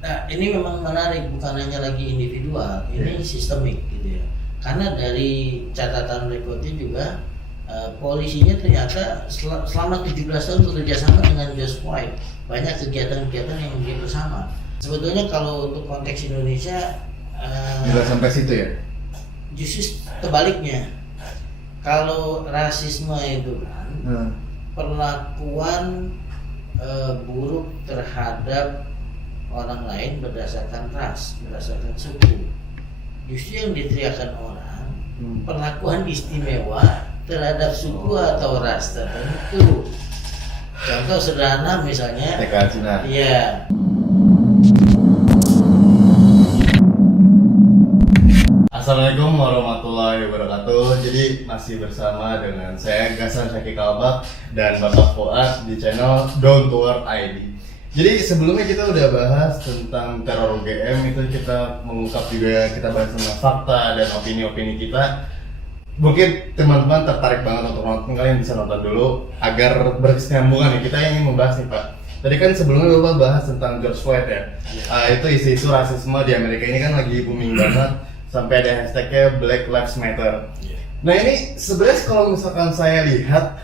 Nah, ini memang menarik, bukan hanya lagi individual, ini sistemik gitu ya. Karena dari catatan berikutnya juga polisinya ternyata selama 17 tahun bekerja sama dengan George Floyd, banyak kegiatan-kegiatan yang bersama. Sebetulnya kalau untuk konteks Indonesia tidak sampai situ ya? Justru tebaliknya. Kalau rasisme itu kan perlakuan buruk terhadap orang lain berdasarkan ras, berdasarkan suku. Justru yang diteriakan orang perlakuan istimewa terhadap suku atau ras tertentu. Contoh sederhana misalnya TKA Cina. Iya. Assalamualaikum warahmatullahi wabarakatuh. Jadi masih bersama dengan saya Gasan Syakik Kalbak dan Bapak Fuad di channel Down to Earth ID. Jadi sebelumnya kita udah bahas tentang teror UGM, itu kita mengungkap juga, kita bahas tentang fakta dan opini-opini kita. Mungkin teman-teman tertarik banget untuk nonton, kalian bisa nonton dulu agar berkesinambungan nih. Kita yang ingin membahas nih Pak. Tadi kan sebelumnya Bapak bahas tentang George Floyd ya. Itu isu-isu rasisme di Amerika ini kan lagi booming banget. Sampai ada hashtagnya Black Lives Matter. Nah ini sebenarnya kalau misalkan saya lihat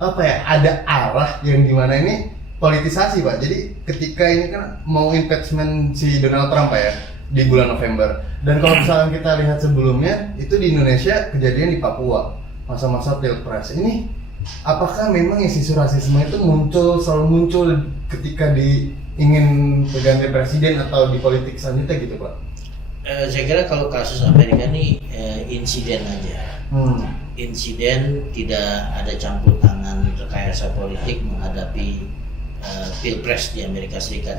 ada arah yang dimana ini politisasi Pak. Jadi ketika ini kan mau impeachment si Donald Trump Pak ya di bulan November. Dan kalau misalkan kita lihat sebelumnya itu di Indonesia kejadian di Papua masa-masa pilpres ini, apakah memang isu rasisme itu selalu muncul ketika ingin berganti presiden atau di politik selanjutnya gitu Pak? Saya kira kalau kasus Amerika ini insiden aja. Insiden, tidak ada campur tangan rekayasa politik menghadapi pilpres di Amerika Serikat.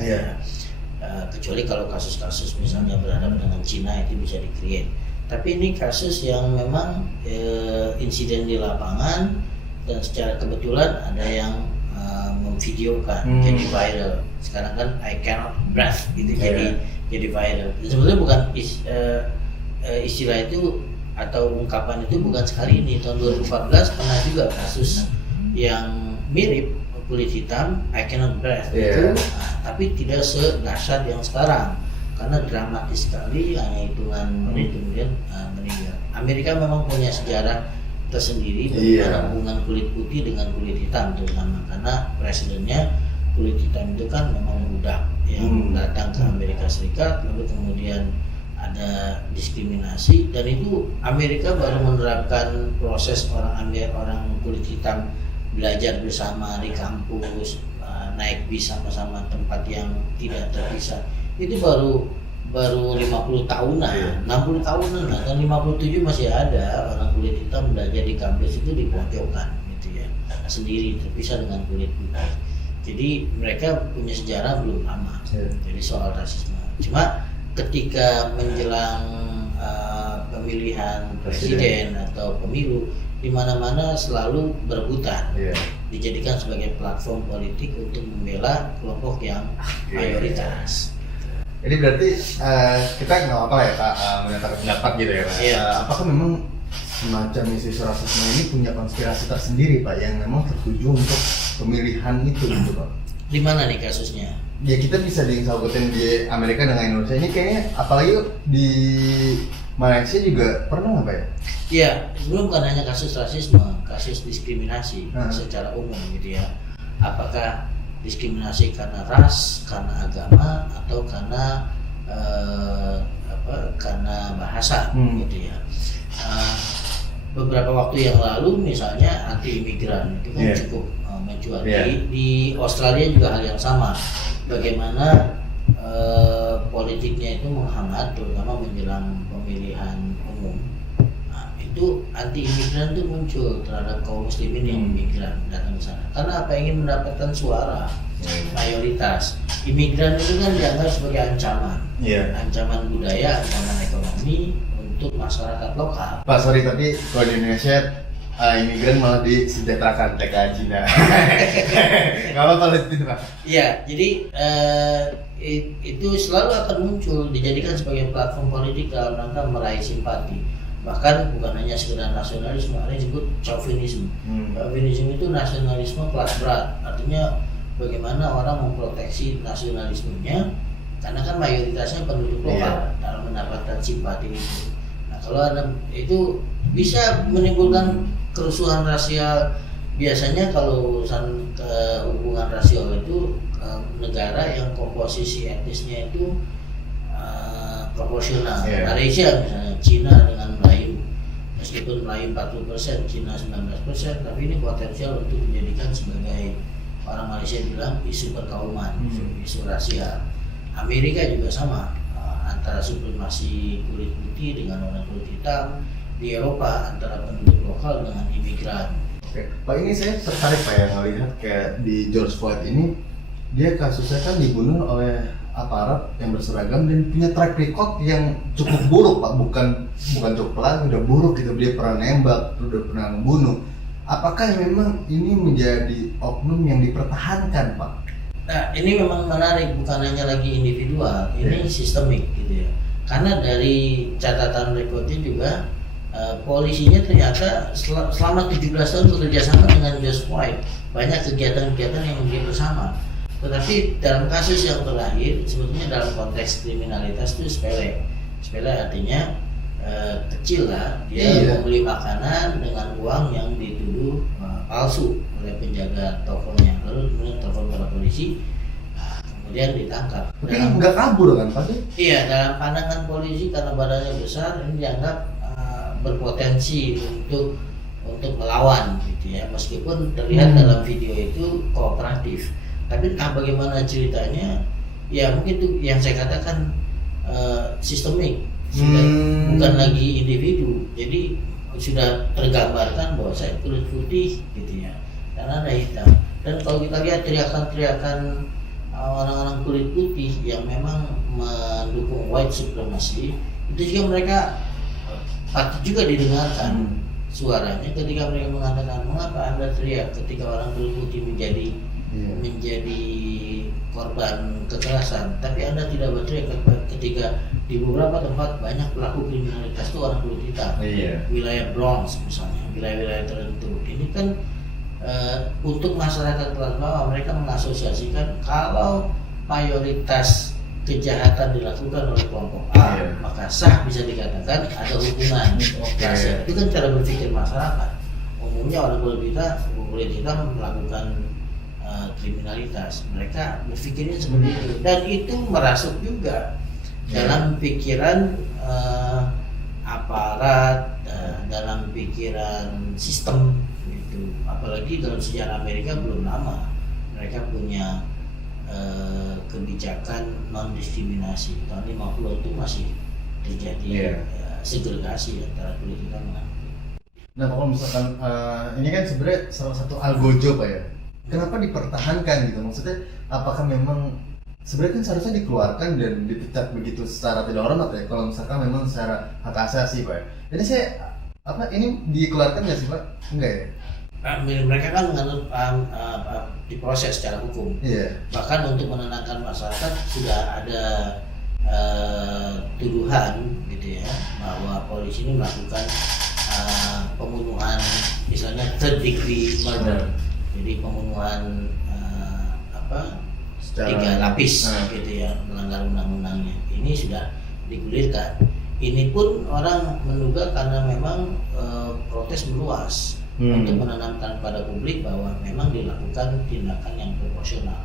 Kecuali kalau kasus-kasus misalnya berhadapan dengan Cina itu bisa di-create. Tapi ini kasus yang memang insiden di lapangan dan secara kebetulan ada yang memvideokan jadi viral. Sekarang kan I cannot breathe gitu jadi viral. Sebetulnya bukan istilah itu atau ungkapan itu bukan sekali ini. Tahun 2014 pernah juga kasus yang mirip, kulit hitam I cannot breathe itu, tapi tidak sedahsyat yang sekarang karena dramatis sekali, hanya hitungan menit kemudian meninggal. Amerika memang punya sejarah tersendiri bagaimana hubungan kulit putih dengan kulit hitam, terutama karena presidennya kulit hitam itu kan memang budak yang datang ke Amerika Serikat, lalu kemudian ada diskriminasi, dan itu Amerika baru menerapkan proses orang kulit hitam belajar bersama di kampus, naik bis sama-sama tempat yang tidak terpisah. Itu baru 50 tahunan, 60 tahunan lah, dan 57 masih ada orang kulit hitam belajar di kampus itu di pojokan gitu ya, sendiri terpisah dengan kulit putih. Jadi mereka punya sejarah belum lama. Jadi soal rasisme. Cuma ketika menjelang pemilihan presiden atau pemilu, di mana-mana selalu berebutan, dijadikan sebagai platform politik untuk membela kelompok yang mayoritas. Jadi berarti kita nggak apa-apa ya Pak menyatakan pendapat gitu ya Pak. Apakah memang semacam isu rasisme ini punya konspirasi tersendiri Pak yang memang tertuju untuk pemilihan itu gitu Pak? Di mana nih kasusnya? Ya kita bisa disangkutin di Amerika dengan Indonesia ini kayaknya, apalagi di Malaysia juga pernah nggak Pak ya? Iya, sebelum bukan hanya kasus rasisme, kasus diskriminasi secara umum gitu ya. Apakah diskriminasi karena ras, karena agama, atau karena karena bahasa gitu ya. Beberapa waktu yang lalu misalnya anti imigran itu kan cukup mencuat. Di Australia juga hal yang sama. Bagaimana politiknya itu menghangat, terutama menjelang pemilihan umum. Nah, itu anti imigran itu muncul terhadap kaum muslimin yang imigran datang ke sana. Karena apa, ingin mendapatkan suara mayoritas. Imigran itu kan dianggap sebagai ancaman, ancaman budaya, ancaman ekonomi untuk masyarakat lokal. Pak sorry, tapi kalau di Indonesia imigran malah disejahterakan TKA Cina. Nggak apa-apa itu Pak. Iya, jadi itu selalu akan muncul, dijadikan sebagai platform politik dalam rangka meraih simpati. Bahkan bukan hanya sekedar nasionalisme, ada yang disebut chauvinisme. Chauvinisme itu nasionalisme kelas berat, artinya bagaimana orang memproteksi nasionalismenya karena mayoritasnya penduduk lokal dalam mendapatkan simpati itu. Nah, kalau ada itu bisa menimbulkan kerusuhan rasial. Biasanya kalau urusan hubungan rasial itu negara yang komposisi etnisnya itu proporsional. Malaysia misalnya, Cina dengan Melayu, meskipun Melayu 40%, Cina 19%, tapi ini potensial untuk dijadikan sebagai, orang Malaysia bilang, isu perkauman, isu rasial. Amerika juga sama, antara supremasi kulit putih dengan orang kulit hitam. Di Eropa antara penduduk lokal dengan imigran. Oke, Pak, ini saya tertarik Pak ya ngelihat kayak di George Floyd ini, dia kasusnya kan dibunuh oleh aparat yang berseragam dan punya track record yang cukup buruk Pak, bukan cukup pelan, udah buruk gitu, dia pernah nembak, udah pernah membunuh. Apakah memang ini menjadi oknum yang dipertahankan Pak? Nah, ini memang menarik, bukan hanya lagi individual, ini sistemik gitu ya. Karena dari catatan rekodnya juga polisinya ternyata selama 17 tahun bekerja sama dengan George Floyd, banyak kegiatan-kegiatan yang dia bersama. Tetapi dalam kasus yang terakhir, sebetulnya dalam konteks kriminalitas itu sepele artinya kecil lah, dia membeli makanan dengan uang yang dituduh palsu oleh penjaga tokonya, lalu kemudian telepon pada polisi, kemudian ditangkap. Tapi nggak kabur kan Pak? Iya, dalam pandangan polisi karena badannya besar, ini dianggap berpotensi untuk melawan gitu ya, meskipun terlihat dalam video itu kooperatif. Tapi entah bagaimana ceritanya, ya mungkin itu yang saya katakan sistemik, bukan lagi individu. Jadi sudah tergambarkan bahwa saya kulit putih gitu ya, karena ada hitam. Dan kalau kita lihat teriakan-teriakan orang-orang kulit putih yang memang mendukung white supremacy, itu juga mereka patut juga didengarkan suaranya ketika mereka mengatakan, mengapa Anda teriak ketika orang kulit putih menjadi korban kekerasan, tapi Anda tidak berteriak ketika di beberapa tempat banyak pelaku kriminalitas itu orang kulit hitam, wilayah Bronx misalnya, wilayah-wilayah tertentu. Ini kan untuk masyarakat kelas bawah, mereka mengasosiasikan kalau mayoritas kejahatan dilakukan oleh kelompok A, maka sah bisa dikatakan ada hubungan rasial. Itu kan cara berpikir masyarakat. Umumnya orang kulit hitam melakukan kriminalitas, mereka berpikirnya seperti itu, dan itu merasuk juga dalam pikiran aparat, dalam pikiran sistem itu. Apalagi dalam sejarah Amerika belum lama mereka punya kebijakan non-diskriminasi. Tahun 50 itu masih terjadi segregasi antara kulit hitam dan kulit. Nah, kalau misalkan ini kan sebenarnya salah satu algojo Pak ya. Kenapa dipertahankan gitu? Maksudnya apakah memang sebenarnya kan seharusnya dikeluarkan dan dipecat begitu secara tidak hormat ya? Kalau misalkan memang secara hak asasi Pak ya. Jadi saya ini dikeluarkan nggak sih Pak? Enggak ya? Mereka kan menganut diproses secara hukum. Bahkan untuk menenangkan masyarakat sudah ada tuduhan gitu ya, bahwa polisi ini melakukan pembunuhan, misalnya third degree murder, jadi pembunuhan 3 lapis gitu ya, melanggar undang-undangnya. Ini sudah digulirkan. Ini pun orang menduga karena memang protes meluas untuk menanamkan pada publik bahwa memang dilakukan tindakan yang proporsional.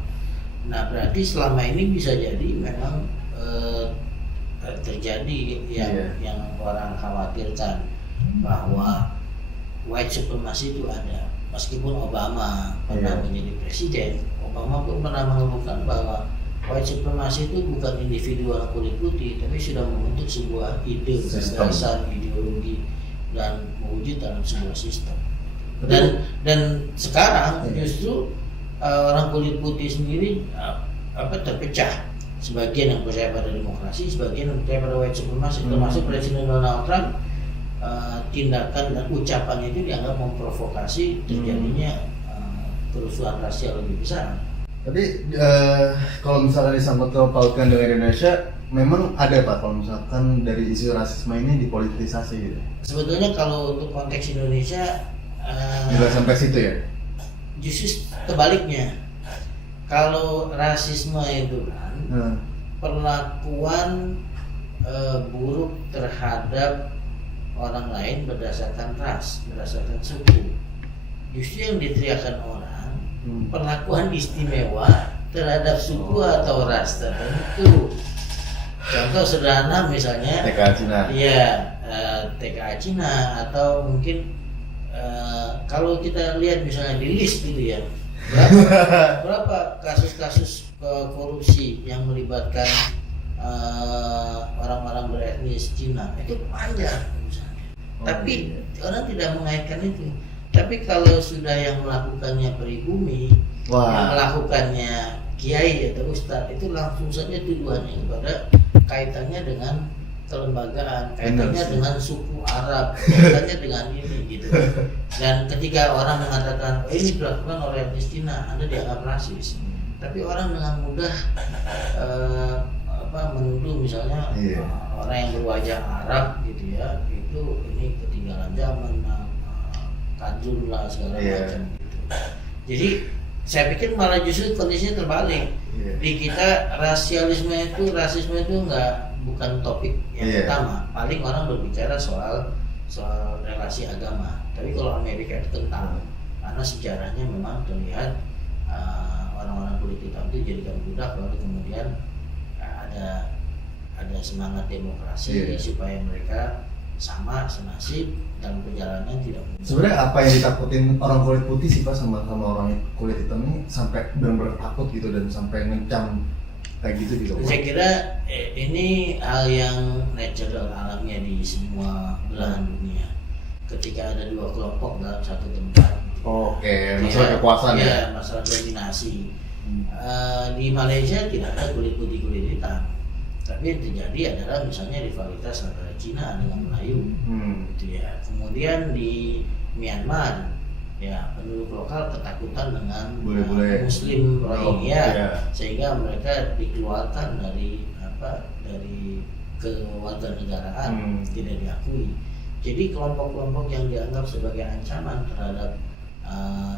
Nah, berarti selama ini bisa jadi memang terjadi yang orang khawatirkan, bahwa white supremacy itu ada. Meskipun Obama pernah menjadi presiden, Obama pun pernah mengumumkan bahwa white supremacy itu bukan individu orang kulit putih, tapi sudah membentuk sebuah ide, gagasan, ideologi, dan mewujud dalam sebuah sistem. Dan sekarang justru orang kulit putih sendiri terpecah. Sebagian yang percaya pada demokrasi, sebagian yang percaya pada white supremacy. Termasuk Presiden Donald Trump, tindakan dan ucapannya itu dianggap memprovokasi terjadinya kerusuhan rasial lebih besar. Tapi kalau misalnya disangkut pautkan dengan Indonesia, memang ada Pak kalau misalkan dari isu rasisme ini dipolitisasi gitu? Sebetulnya kalau untuk konteks Indonesia nggak sampai situ ya? Justru kebaliknya. Kalau rasisme itu kan perlakuan buruk terhadap orang lain berdasarkan ras, berdasarkan suku. Justru yang diteriakan orang perlakuan istimewa terhadap suku atau ras tertentu. Contoh sederhana misalnya TKA Cina. Iya, TKA Cina atau mungkin kalau kita lihat misalnya di list gitu ya, berapa kasus-kasus korupsi yang melibatkan orang-orang beretnis Cina itu panjang misalnya. Tapi orang tidak mengaitkan itu. Tapi kalau sudah yang melakukannya pribumi, yang melakukannya kiai atau ustadz, itu langsung saja tujuannya kepada kaitannya dengan kelembagaan, kaitannya dengan suku Arab, kaitannya dengan ini gitu. Dan ketika orang mengatakan ini dilakukan oleh etnis Cina, Anda dianggap rasis. Tapi orang dengan mudah menuduh misalnya orang yang berwajah Arab gitu ya, itu ini ketinggalan zaman, kajul lah segala macam gitu. Jadi saya pikir malah justru kondisinya terbalik. Di kita rasisme itu bukan topik yang utama. Paling orang berbicara soal relasi agama. Tapi kalau Amerika itu kental, karena sejarahnya memang terlihat orang-orang kulit hitam itu dijadikan budak, lalu kemudian ada semangat demokrasi supaya mereka sama senasib dalam perjalanan tidak mungkin. Sebenarnya apa yang ditakutin orang kulit putih sih Pak sama orang kulit hitam ini sampai benar-benar takut gitu dan sampai ngecam kayak gitu? Saya kira ini hal yang natural, alamiah di semua belahan dunia. Ketika ada dua kelompok dalam satu tempat. Masalah kekuasaan ya. Masalah dominasi. Di Malaysia tidak ada kulit putih kulit hitam. Tapi yang terjadi adalah misalnya rivalitas antara Cina dengan Melayu, gitu ya. Kemudian di Myanmar, ya penduduk lokal ketakutan dengan Muslim Rohingya, sehingga mereka dikeluarkan dari kewarganegaraan, tidak diakui. Jadi kelompok-kelompok yang dianggap sebagai ancaman terhadap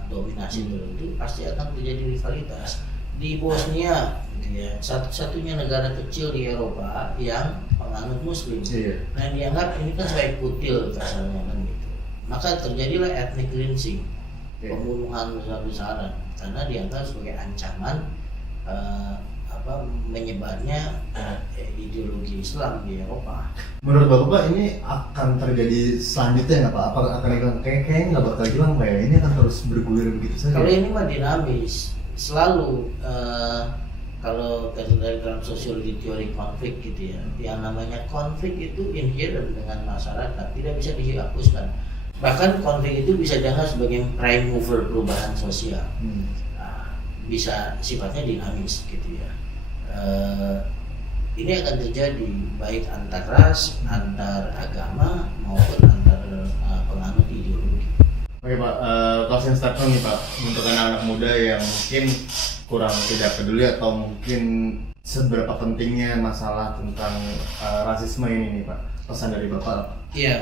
dominasi tertentu pasti akan terjadi rivalitas. Di Bosnia, gitu ya, satu-satunya negara kecil di Eropa yang penganut Muslim. Nah, dianggap ini kan sebagai kutil kasarnya kan gitu. Maka terjadilah ethnic cleansing, pembunuhan besar-besaran, karena dianggap sebagai ancaman menyebarnya ideologi Islam di Eropa. Menurut Bapak ini akan terjadi selanjutnya nggak Pak? Apa akan hilang? Kayaknya nggak bakal hilang Pak ya? Ini akan terus bergulir begitu saja. Kalau ini mah dinamis. Selalu kalau dari dalam sosiologi teori konflik gitu ya, yang namanya konflik itu inherent dengan masyarakat, tidak bisa dihapuskan. Bahkan konflik itu bisa dianggap sebagai prime mover perubahan sosial. Bisa sifatnya dinamis gitu ya. Ini akan terjadi baik antar ras, antar agama maupun antar penganut ideologi. Oke Pak, closing statement nih Pak untuk anak-anak muda yang mungkin kurang tidak peduli atau mungkin seberapa pentingnya masalah tentang rasisme ini nih Pak, pesan dari Bapak. Iya,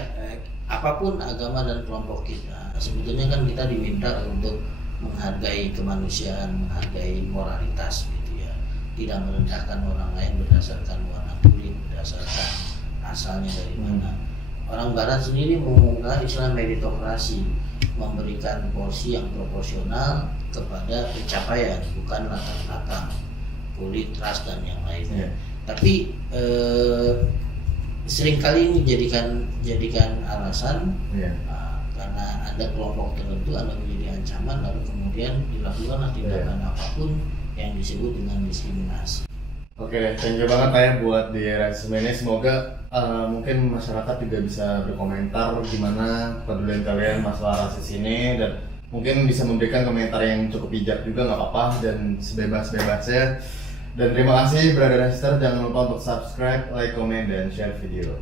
apapun agama dan kelompok kita, sebetulnya kan kita diminta untuk menghargai kemanusiaan, menghargai moralitas gitu ya, tidak merendahkan orang lain berdasarkan warna kulit, berdasarkan asalnya dari mana. Orang Barat sendiri mengumumkan Islam meritokrasi, memberikan porsi yang proporsional kepada pencapaian, bukan latar belakang kulit, ras dan yang lainnya. Tapi seringkali ini jadikan alasan karena ada kelompok tertentu Anda menjadi ancaman, lalu kemudian dilakukan tindakan apapun yang disebut dengan diskriminasi. Oke deh, thank you banget Pak ya buat di rasisme ini. Semoga mungkin masyarakat juga bisa berkomentar gimana pedulian kalian masalah rasis ini, dan mungkin bisa memberikan komentar yang cukup bijak juga, nggak apa-apa, dan sebebas-bebasnya. Dan terima kasih brother dan sister, jangan lupa untuk subscribe, like, comment, dan share video.